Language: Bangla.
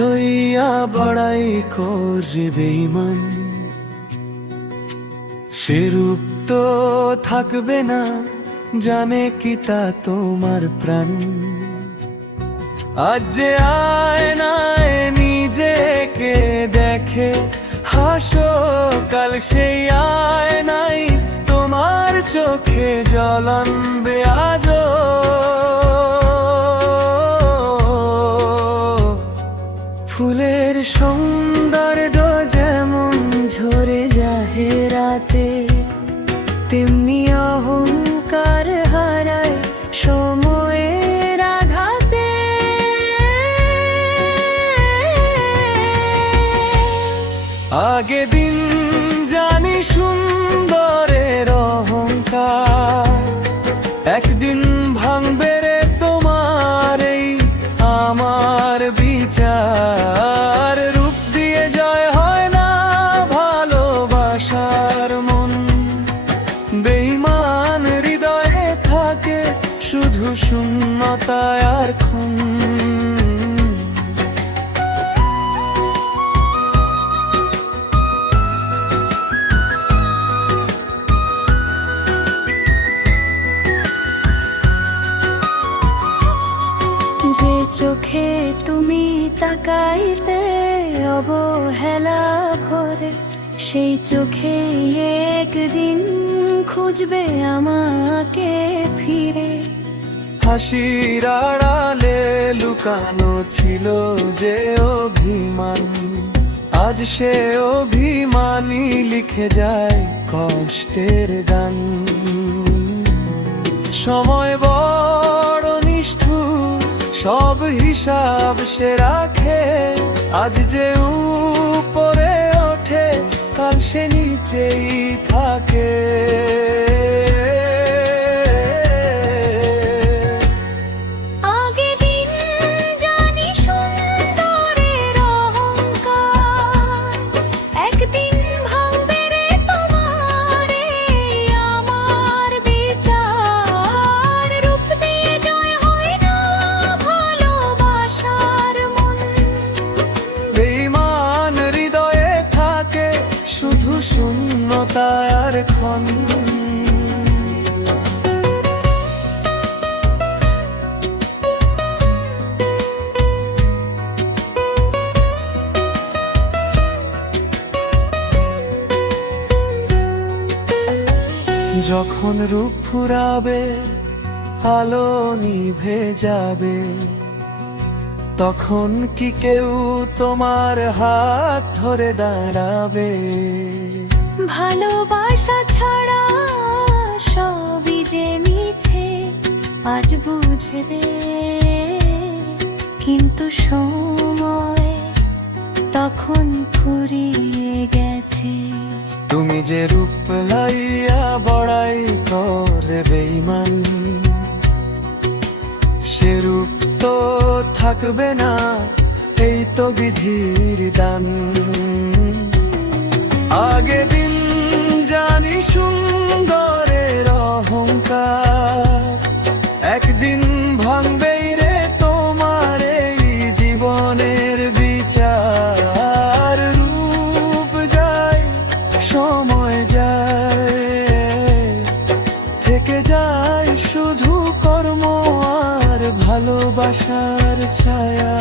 লইয়া বড়াই করে বেঈমান, সে রূপ তো থাকবে না, জানে কি তা তোমার প্রাণ। আজ যে আয়নায় নিজেকে দেখে হাসো, কাল সেই আয়নায় তোমার চোখে জল আনবে আজও। ফুলের সৌন্দর্য যেমন ঝরে যায় রাতে, তেমনি অহংকার হারায় সময়ের আঘাতে। আগে দিন জানি সুন্দরের অহংকার, একদিন ভাঙবে রে তোমার এই আমার বিচার। রূপ দিয়ে জয় হয় না ভালোবাসার মন, বেঈমান হৃদয়ে থাকে শুধু শূন্যতা আর খুন। যে চোখে তুমি তাকাইতে অবহেলা ভরে, সেই চোখে একদিন খুঁজবে আমাকে ফিরে। হাসির আড়ালে লুকানো ছিল যে অভিমান, আজ সে অভিমানী লিখে যায় কষ্টের গান। সময় বড় নিষ্ঠুর, সব হিসাব সে রাখে। আজ যে উপরে ওঠে, কাল সে নিচেই থাকে। আগে দিন জানি সুন্দরের অহংকার, একদিন ভাঙবে রে তোমার এই আমার বিচার। রূপ দিয়ে জয় হয় না ভালোবাসার মন, বেঈমান হৃদয়ে থাকে শুধু শূন্যতা আর ক্ষণ। যখন রূপ ফুরাবে, আলো নিভে যাবে, তখন কি কেউ তোমার হাত ধরে দাঁড়াবে? ভালোবাসা ছাড়া সবই যে মিছে আজ বুঝবে, কিন্তু সময় তখন ফুরিয়ে গেছে। তুমি যে রূপ লাইয়া বড়াই করে বেঈমান, সে রূপ তো থাকবে না, এই তো বিধির দান। আগে দিন জানি সুন্দরের অহংকার, একদিন ভাঙবেই রে তোমার এই জীবনের বিচার। রূপ যায়, সময় যায়, থেকে যায় শুধু কর্ম আর ভালোবাসার ছায়া।